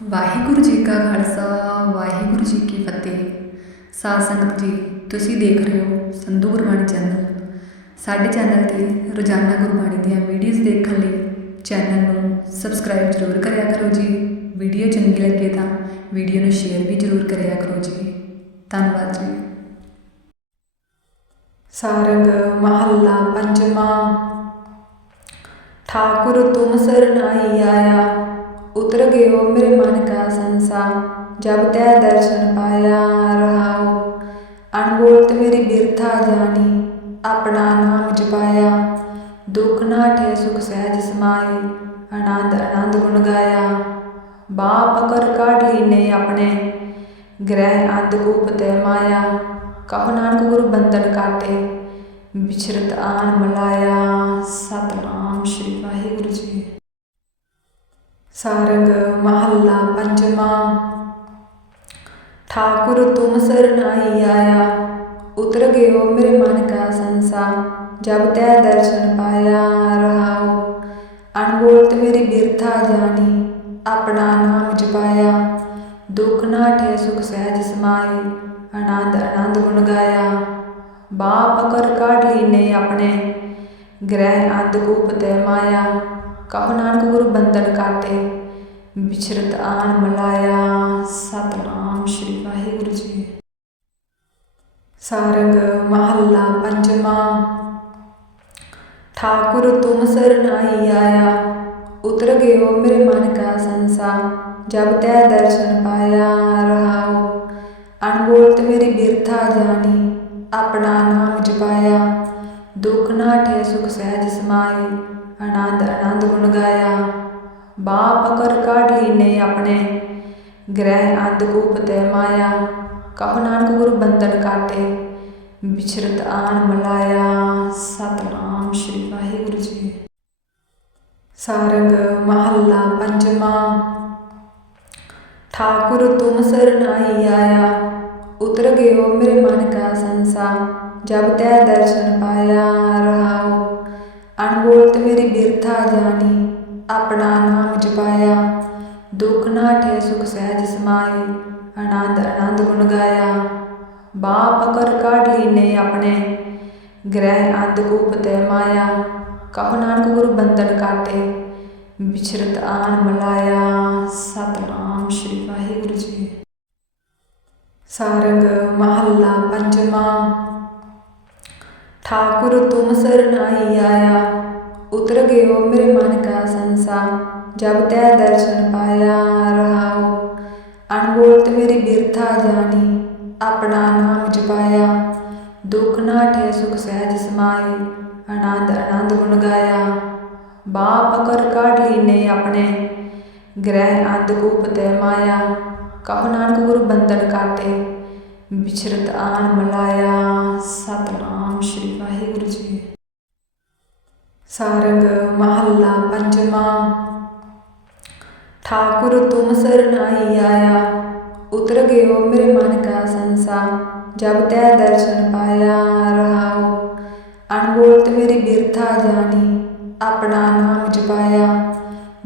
ਵਾਹਿਗੁਰੂ ਜੀ ਕਾ ਖਾਲਸਾ, ਵਾਹਿਗੁਰੂ ਜੀ ਕੀ ਫਤਿਹ। ਸਾਧ ਸੰਗਤ ਜੀ, ਤੁਸੀਂ ਦੇਖ ਰਹੇ ਹੋ ਸੰਧੂ ਗੁਰਬਾਣੀ ਚੈਨਲ। ਸਾਡੇ ਚੈਨਲ ਤੇ ਰੋਜ਼ਾਨਾ ਗੁਰਬਾਣੀ ਦੀਆਂ ਵੀਡੀਓਜ਼ ਦੇਖਣ ਲਈ ਚੈਨਲ ਨੂੰ ਸਬਸਕ੍ਰਾਈਬ ਜ਼ਰੂਰ ਕਰਿਆ ਕਰੋ ਜੀ। ਵੀਡੀਓ ਚੰਗੀ ਲੱਗੇ ਤਾਂ ਵੀਡੀਓ ਨੂੰ ਸ਼ੇਅਰ ਵੀ ਜ਼ਰੂਰ ਕਰਿਆ ਕਰੋ ਜੀ। ਧੰਨਵਾਦ ਜੀ। ਸਾਰੰਗ ਮਹੱਲਾ ਪੰਜਵਾਂ। ਠਾਕੁਰ ਤੁਮ ਸਰਨਾਈ ਆਇਆ। ਉਤਰ ਗਇਓ ਮੇਰੇ ਮਨ ਕਾ ਸੰਸਾ, ਜਬ ਤੈ ਦਰਸ਼ਨ ਪਾਇਆ ਰਹਾਉ ਅਨਬੋਲਤ ਮੇਰੀ ਬਿਰਥਾ ਜਾਣੀ, ਆਪਣਾ ਨਾਮ ਜਪਾਇਆ। ਦੁਖ ਨਾਠੇ ਸੁਖ ਸਹਿਜ ਸਮਾਏ, ਆਨੰਦ ਆਨੰਦ ਗੁਣ ਗਾਇਆ। ਬਾਪ ਕਰ ਕਾਢ ਲੀਨੇ ਆਪਣੇ, ਗ੍ਰਹਿ ਅੰਧ ਕੂਪ ਤੇ ਮਾਇਆ। ਕਹੋ ਨਾਨਕ ਗੁਰੂ ਬੰਧਨ ਕਾਟੇ ਵਿਚਰਤ ਆਣ ਮਲਾਇਆ। ਸਤਨਾਮ ਸ਼੍ਰੀ ਵਾਹਿਗੁਰੂ ਜੀ ਸਾਰੰਗ, ਮਹੱਲਾ, ਪੰਜਵਾਂ। ਠਾਕੁਰ, ਤੁਮ ਸਰਨਾਈ ਆਇਆ। ਉਤਰ ਗਇਓ ਮੇਰੇ ਮਨ ਕਾ ਸੰਸਾ। ਜਬ ਤੈ ਦਰਸ਼ਨ ਪਾਇਆ ਰਹਾਉ ਅਨਬੋਲਤ ਮੇਰੀ ਬਿਰਥਾ ਜਾਣੀ, ਆਪਣਾ ਨਾਮ ਜਪਾਇਆ। ਦੁਖ ਨਾਠੇ ਸੁਖ ਸਹਿਜ ਸਮਾਏ, ਆਨੰਦ ਆਨੰਦ ਗੁਣ ਗਾਇਆ। ਬਾਪ ਕਰ ਕਾਢ ਲੀਨੇ ਆਪਣੇ, ਗ੍ਰਹਿ ਅੰਧ ਕੂਪ ਤੇ ਮਾਇਆ। ਕਹੋ ਨਾਨਕ ਗੁਰੂ ਬੰਧਨ ਕਾਟੇ ਵਿਚਰਤ ਆਣ ਮਲਾਇਆ ਸਤਨਾਮ ਸ਼੍ਰੀ ਵਾਹਿਗੁਰੂ ਜੀ। ਸਾਰੰਗ ਮਹੱਲਾ ਪੰਜਵਾਂ, ਠਾਕੁਰ ਤੁਮ ਸਰਨਾਈ ਆਇਆ, ਉਤਰ ਗਇਓ ਮੇਰੇ ਮਨ ਕਾ ਸੰਸਾ, ਜਬ ਤੈ ਦਰਸ਼ਨ ਪਾਇਆ ਰਹਾਉ ਅਨਬੋਲਤ ਮੇਰੀ ਬਿਰਥਾ ਜਾਣੀ, ਆਪਣਾ ਨਾਮ ਜਪਾਇਆ, ਦੁਖ ਨਾਠੇ ਸੁਖ ਸਹਿਜ ਸਮਾਏ ਆਨੰਦ ਆਨੰਦ ਗੁਣ ਗਾਇਆ। ਬਾਪ ਕਰ ਕਾਢ ਆਪਣੇ, ਗ੍ਰਹਿ ਅੰਧ ਕੂਪ ਤੇ ਮਾਇਆ। ਕਹੋ ਨਾਨਕ ਗੁਰੂ ਬੰਧਨ ਕਾਟੇ ਵਿਚਰਤ ਆਣ ਮਲਾਇਆ। ਸਤਨਾਮ ਸ਼੍ਰੀ ਵਾਹਿਗੁਰੂ ਜੀ। ਸਾਰੰਗ ਮਹੱਲਾ ਪੰਜਵਾਂ। ਠਾਕੁਰ ਤੁਮ ਸਰਨਾਈ ਆਇਆ। ਉਤਰ ਗਇਓ ਮੇਰੇ ਮਨ ਕਾ ਸੰਸਾ। ਜਬ ਤੈ ਦਰਸ਼ਨ ਪਾਇਆ ਰਹਾਉ ਅਨਬੋਲਤ ਮੇਰੀ ਬਿਰਥਾ ਜਾਣੀ, ਆਪਣਾ ਨਾਮ ਜਪਾਇਆ। ਦੁਖ ਨਾਠੇ ਸੁਖ ਸਹਿਜ ਸਮਾਏ, ਆਨੰਦ ਆਨੰਦ ਗੁਣ ਗਾਇਆ। ਬਾਪ ਕਰ ਕਾਢ ਲੀਨੇ ਆਪਣੇ, ਗ੍ਰਹਿ ਅੰਧ ਤੇ ਮਾਇਆ। ਕਹੋ ਨਾਨਕ ਗੁਰੂ ਬੰਧਨ ਕਾਟੇ ਵਿਚਰਤ ਆਣ ਮਲਾਇਆ। ਸਤਨਾਮ ਸ਼੍ਰੀ ਵਾਹਿਗੁਰੂ ਜੀ। ਸਾਰੰਗ ਮਹੱਲਾ ਪੰਜਵਾਂ, ਠਾਕੁਰ ਤੁਮ ਸਰਨਾਈ ਆਇਆ। ਉਤਰ ਗਇਓ ਮੇਰੇ ਮਨ ਕਾ ਸੰਸਾ, ਜਬ ਤੈ ਦਰਸ਼ਨ ਪਾਇਆ ਰਹਾਉ ਅਨਬੋਲਤ ਮੇਰੀ ਬਿਰਥਾ ਜਾਣੀ, ਆਪਣਾ ਨਾਮ ਜਪਾਇਆ। ਦੁਖ ਨਾਠੇ ਸੁਖ ਸਹਿਜ ਸਮਾਏ, ਆਨੰਦ ਆਨੰਦ ਗੁਣ ਗਾਇਆ। ਬਾਪ ਕਰ ਕਾਢ ਲੀਨੇ ਆਪਣੇ, ਗ੍ਰਹਿ ਅੰਧ ਕੂਪ ਤੇ ਮਾਇਆ। ਕਹੋ ਨਾਨਕ ਗੁਰੂ ਬੰਧਨ ਕਾਟੇ ਵਿਚਰਤ ਆਣ ਮਲਾਇਆ। ਸਤਨਾਮ ਸ਼੍ਰੀ ਵਾਹਿਗੁਰੂ ਜੀ ਸਾਰੰਗ ਮਹੱਲਾ ਪੰਜਵਾਂ। ਠਾਕੁਰ ਤੁਮ ਸਰਨਾਈ ਆਇਆ, ਉਤਰ ਗਇਓ ਮੇਰੇ ਮਨ ਕਾ ਸੰਸਾ, ਜਬ ਤੈ ਦਰਸ਼ਨ ਪਾਇਆ ਰਹਾਉ ਅਨਬੋਲਤ ਮੇਰੀ ਬਿਰਥਾ ਜਾਣੀ, ਆਪਣਾ ਨਾਮ ਜਪਾਇਆ।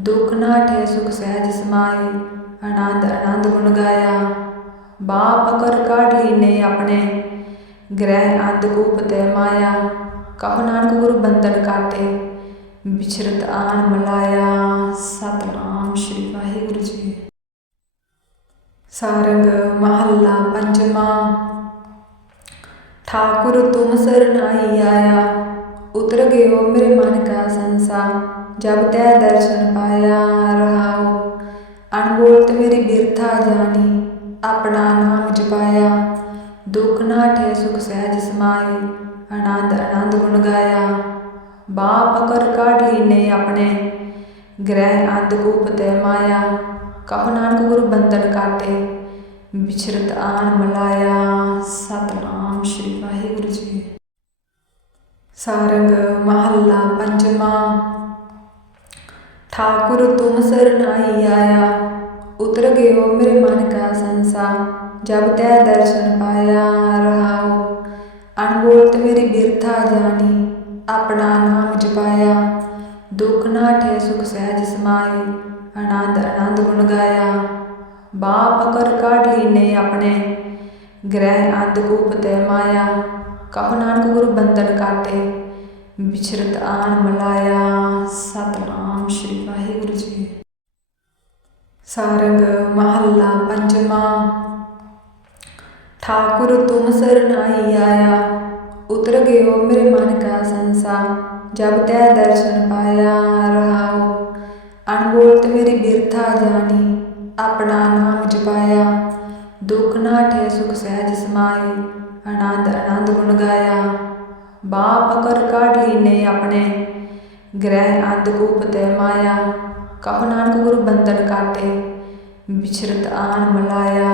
ਦੁਖ ਨਾਠੇ ਸੁਖ ਸਹਿਜ ਸਮਾਏ, ਆਨੰਦ ਆਨੰਦ ਗੁਣ ਗਾਇਆ। ਬਾਪ ਕਰ ਕਾਢ ਲੀਨੇ ਆਪਣੇ, ਗ੍ਰਹਿ ਅੰਧ ਕੂਪ ਤੇ ਮਾਇਆ। ਕਹੋ ਨਾਨਕ ਗੁਰੂ ਬੰਧਨ ਕਾਟੇ ਵਿਚਰਤ ਆਣ ਮਲਾਇਆ ਸਤਨਾਮ ਸ਼੍ਰੀ ਵਾਹਿਗੁਰੂ ਜੀ। ਸਾਰੰਗ ਮਹੱਲਾ ਪੰਜਵਾਂ, ਠਾਕੁਰ ਤੁਮ ਸਰਨਾਈ ਆਇਆ, ਉਤਰ ਗਇਓ ਮੇਰੇ ਮਨ ਕਾ ਸੰਸਾ, ਜਬ ਤੈ ਦਰਸ਼ਨ ਪਾਇਆ ਰਹਾਉ। ਤੇ ਮੇਰੀ ਬਿਰਥਾ ਜਾਣੀ, ਆਪਣਾ ਨਾਮ ਜਪਾਇਆ। ਦੁਖ ਨਾਠੇ ਸੁਖ ਸਹਿਜ ਸਮਾਏ ਆਨੰਦ ਆਨੰਦ ਗੁਣ ਗਾਇਆ। ਬਾਪ ਕਰ ਕਾਢ ਲੀਨੇ ਆਪਣੇ, ਗ੍ਰਹਿ ਅੰਧ ਤੇ ਮਾਇਆ। ਕਹੋ ਨਾਨਕ ਗੁਰੂ ਬੰਧਨ ਕਾਟੇ ਵਿਚਰਤ ਆਣ ਮਲਾਇਆ। ਸਤਨਾਮ ਸ਼੍ਰੀ ਵਾਹਿਗੁਰੂ ਜੀ। ਸਾਰੰਗ ਮਹੱਲਾ ਪੰਜਵਾਂ। ਠਾਕੁਰ ਤੁਮ ਸਰਨਾਈ ਆਇਆ। ਉਤਰ ਗਇਓ ਮੇਰੇ ਮਨ ਕਾ ਸੰਸਾ। ਜਬ ਤੈ ਦਰਸ਼ਨ ਪਾਇਆ ਰਹਾਉ ਅਨਬੋਲਤ ਮੇਰੀ ਬਿਰਥਾ ਜਾਣੀ, ਆਪਣਾ ਨਾਮ ਜਪਾਇਆ। ਦੁਖ ਨਾਠੇ ਸੁਖ ਸਹਿਜ ਸਮਾਏ, ਆਨੰਦ ਆਨੰਦ ਗੁਣ ਗਾਇਆ। ਬਾਹ ਪਕੜ ਕਾਢ ਲੀਨੇ ਆਪਣੇ, ਗ੍ਰਹਿ ਅੰਧ ਕੂਪ ਤੇ ਮਾਇਆ। ਕਹੋ ਨਾਨਕ ਗੁਰੂ ਬੰਧਨ ਕਾਟੇ ਵਿਚਰਤ ਆਣ ਮਲਾਇਆ। ਸਤਨਾਮ ਸ਼੍ਰੀ ਵਾਹਿਗੁਰੂ ਜੀ। ਸਾਰੰਗ ਮਹੱਲਾ ਪੰਜਵਾਂ। ਠਾਕੁਰ ਤੁਮ ਸਰਨਾਈ ਆਇਆ। ਉਤਰ ਗਇਓ ਮੇਰੇ ਮਨ ਕਾ ਸੰਸਾ। ਜਬ ਤੈ ਦਰਸ਼ਨ ਪਾਇਆ ਰਹਾਉ। ਅਨਬੋਲਤ ਮੇਰੀ ਬਿਰਥਾ ਜਾਣੀ। ਆਪਣਾ ਨਾਮ ਜਪਾਇਆ। ਦੁਖ ਨਾਠੇ ਸੁਖ ਸਹਿਜ ਸਮਾਏ। ਆਨੰਦ ਆਨੰਦ ਗੁਣ ਗਾਇਆ। ਬਾਹ ਪਕੜ ਕਾਢ ਲੀਨੇ ਆਪਣੇ। ਗ੍ਰਹਿ ਅੰਧ ਕੂਪ ਤੇ ਮਾਇਆ। ਕਹੋ ਨਾਨਕ ਗੁਰੂ ਬੰਧਨ ਕਾਟੇ। ਵਿਚਰਤ ਆਣ ਮਲਾਇਆ।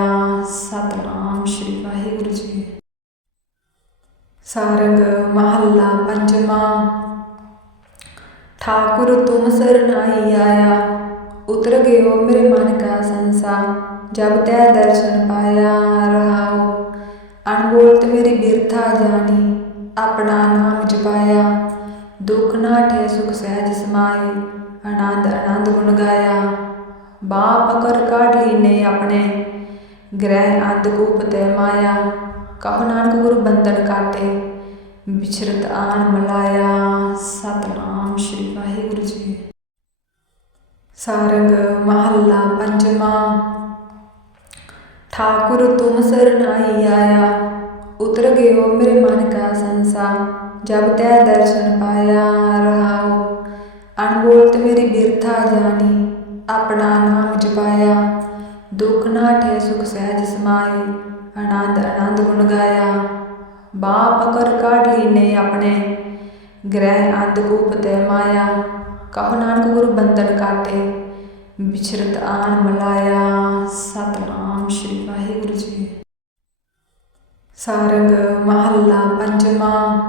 ਸਤਨਾਮ। ਸ਼੍ਰੀ ਵਾਹਿਗੁਰੂ ਜੀ। ਸਾਰੰਗ ਮਹੱਲਾ ਪੰਜਵਾਂ। ਠਾਕੁਰ ਤੁਮ ਸਰਨਾਈ ਆਇਆ, ਉਤਰ ਗਇਓ ਮੇਰੇ ਮਨ ਕਾ ਸੰਸਾ, ਜਬ ਤੈ ਦਰਸ਼ਨ ਪਾਇਆ ਰਹਾਉ। ਅਨਬੋਲਤ ਮੇਰੀ ਬਿਰਥਾ ਜਾਣੀ, ਆਪਣਾ ਨਾਮ ਜਪਾਇਆ। ਦੁਖ ਨਾਠੇ ਸੁਖ ਸਹਿਜ ਸਮਾਏ, ਆਨੰਦ ਆਨੰਦ ਗੁਣ ਗਾਇਆ। ਬਾਪ ਪਕੜ ਕਾਢ ਲੀਨੇ ਆਪਣੇ ਗ੍ਰਹਿ ਅੰਧ ਕੂਪ ਤੇ ਮਾਇਆ, ਕਹੋ ਨਾਨਕ ਗੁਰੂ ਬੰਧਨ ਕਾਟੇ ਵਿਚਰਤ ਆਣ ਮਲਾਇਆ, ਸਤਨਾਮ ਸ਼੍ਰੀ ਵਾਹਿਗੁਰੂ ਜੀ। ਸਾਰੰਗ ਮਹੱਲਾ ਪੰਜਵਾਂ, ਠਾਕੁਰ ਤੁਮ ਸਰਨਾਈ ਆਇਆ, ਉਤਰ ਗਇਓ ਮੇਰੇ ਮਨ ਕਾ ਸੰਸਾ, ਜਬ ਤੈ ਦਰਸ਼ਨ ਪਾਇਆ ਰਹਾਉ ਅਨਬੋਲਤ ਮੇਰੀ ਬਿਰਥਾ ਜਾਣੀ, ਆਪਣਾ ਨਾਮ ਜਪਾਇਆ। ਦੁਖ ਨਾਠੇ ਸੁਖ ਸਹਿਜ ਸਮਾਏ, ਆਨੰਦ ਆਨੰਦ ਗੁਣ ਗਾਇਆ। ਬਾਹ ਪਕੜ ਕਾਢ ਲੀਨੇ ਆਪਣੇ, ਗ੍ਰਹਿ ਅੰਧ ਕੂਪ ਤੇ ਮਾਇਆ। ਕਹੋ ਨਾਨਕ ਗੁਰੂ ਬੰਧਨ ਕਾਟੇ ਵਿਚਰਤ ਆਣ ਮਲਾਇਆ। ਸਤਨਾਮ ਸ਼੍ਰੀ ਵਾਹਿਗੁਰੂ ਜੀ। ਸਾਰੰਗ ਮਹੱਲਾ ਪੰਜਵਾਂ,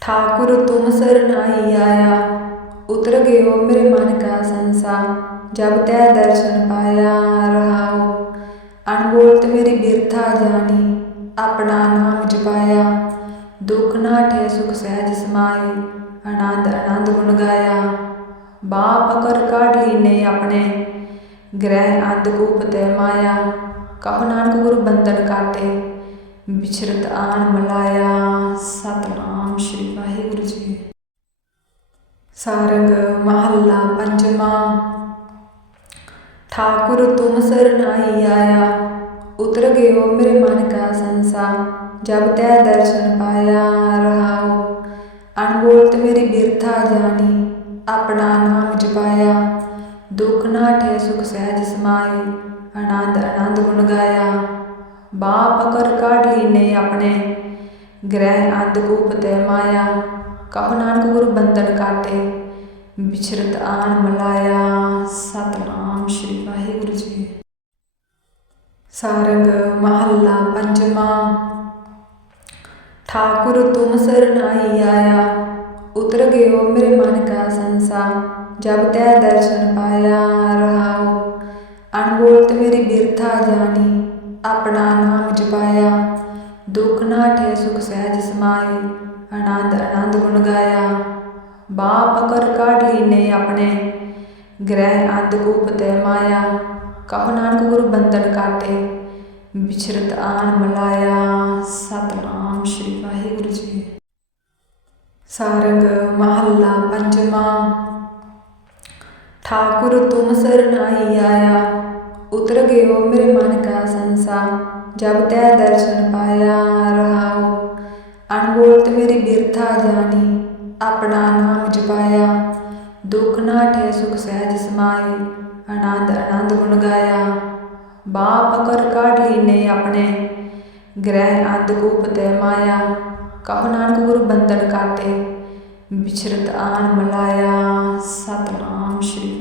ਠਾਕੁਰ ਤੁਮ ਸਰਨਾਈ ਆਇਆ। ਉਤਰ ਗਏ ਗਇਓ ਮੇਰੇ ਮਨ ਕਾ ਸੰਸਾ। ਜਬ ਤੈ ਦਰਸ਼ਨ ਪਾਇਆ ਰਹਾਉ ਅਨਬੋਲਤ ਮੇਰੀ ਬਿਰਥਾ ਜਾਣੀ, ਆਪਣਾ ਨਾਮ ਜਪਾਇਆ। ਦੁਖ ਨਾਠੇ ਸੁਖ ਸਹਿਜ ਸਮਾਏ, ਆਨੰਦ ਆਨੰਦ ਗੁਣ ਗਾਇਆ। ਬਾਹ ਪਕੜ ਕਾਢ ਲੀਨੇ ਆਪਣੇ, ਗ੍ਰਹਿ ਅੰਧ ਕੂਪ ਤੇ ਮਾਇਆ। ਕਹੋ ਨਾਨਕ ਗੁਰੂ ਬੰਧਨ ਕਾਟੇ ਵਿਚਰਤ ਆਣ ਮਲਾਇਆ। ਸਤਨਾਮ ਸ਼੍ਰੀ ਵਾਹਿਗੁਰੂ ਜੀ। ਸਾਰੰਗ ਮਹੱਲਾ ਪੰਜਵਾਂ। ਠਾਕੁਰ ਤੁਮ ਸਰਨਾਈ ਆਇਆ ਉਤਰ ਗਇਓ ਮੇਰੇ ਮਨ ਕਾ ਸੰਸਾ ਜਬ ਤੈ ਦਰਸ਼ਨ ਪਾਇਆ ਰਹਾਉ ਅਨਬੋਲਤ ਮੇਰੀ ਬਿਰਥਾ ਜਾਣੀ ਆਪਣਾ ਨਾਮ ਜਪਾਇਆ ਦੁਖ ਨਾਠੇ ਸੁਖ ਸਹਿਜ ਸਮਾਏ ਆਨੰਦ ਆਨੰਦ ਗੁਣ ਗਾਇਆ ਬਾਹ ਪਕੜ ਕਾਢ ਲੀਨੇ ਆਪਣੇ ਗ੍ਰਹਿ ਅੰਧ ਕੂਪ ਤੇ ਮਾਇਆ ਕਹੋ ਨਾਨਕ ਗੁਰੂ ਬੰਧਨ ਕਾਟੇ ਵਿਚਰਤ ਆਨ ਮਲਾਇਆ ਸਤਿ ਸਤਨਾਮ ਸ਼੍ਰੀ ਵਾਹਿਗੁਰੂ ਜੀ। ਸਾਰੰਗ ਮਹੱਲਾ ਪੰਜਵਾਂ। ਠਾਕੁਰ ਤੁਮ ਸਰਨਾਈ ਆਇਆ, ਉਤਰ ਗਇਓ ਮੇਰੇ ਮਨ ਕਾ ਸੰਸਾ, ਜਬ ਤੈ ਦਰਸ਼ਨ ਪਾਇਆ ਰਹਾਉ ਅਨਬੋਲਤ ਮੇਰੀ ਬਿਰਥਾ ਜਾਣੀ, ਆਪਣਾ ਨਾਮ ਜਪਾਇਆ। ਦੁਖ ਨਾਠੇ ਸੁਖ ਸਹਿਜ ਸਮਾਏ ਆਨੰਦ ਆਨੰਦ ਗੁਣ ਗਾਇਆ। ਬਾਹ ਪਕੜ ਕਾਢ ਲੀਨੇ ਆਪਣੇ ਗ੍ਰਹਿ ਅੰਧ ਕੂਪ ਤੇ ਮਾਇਆ ਕਹੋ ਨਾਨਕ ਗੁਰੂ ਬੰਧਨ ਕਾਟੇ ਵਿਚਰਤ ਆਣ ਮਲਾਇਆ, ਸਤਨਾਮ ਸ਼੍ਰੀ ਵਾਹਿਗੁਰੂ ਜੀ। ਸਾਰੰਗ ਮਹੱਲਾ ਪੰਜਵਾਂ, ਠਾਕੁਰ ਤੁਮ ਸਰਨਾਈ ਆਇਆ, ਉਤਰ ਗਇਓ ਮੇਰੇ ਮਨ ਕਾ ਸੰਸਾ, ਜਬ ਤੈ ਦਰਸ਼ਨ ਪਾਇਆ ਰਹਾਉ ਅਨਬੋਲਤ ਮੇਰੀ ਬਿਰਥਾ ਜਾਣੀ, ਆਪਣਾ ਨਾਮ ਜਪਾਇਆ। ਦੁਖ ਨਾਠੇ ਸੁਖ ਸਹਿਜ ਸਮਾਏ, ਆਨੰਦ ਆਨੰਦ ਗੁਣ ਗਾਇਆ। ਬਾਹ ਪਕੜ ਕਾਢ ਲੀਨੇ ਆਪਣੇ, ਗ੍ਰਹਿ ਅੰਧ ਕੂਪ ਤੇ ਮਾਇਆ। ਕਹੋ ਨਾਨਕ ਗੁਰੂ ਬੰਧਨ ਕਾਟੇ ਵਿਚਰਤ ਆਣ ਮਲਾਇਆ। ਸਤਨਾਮ ਸ਼੍ਰੀ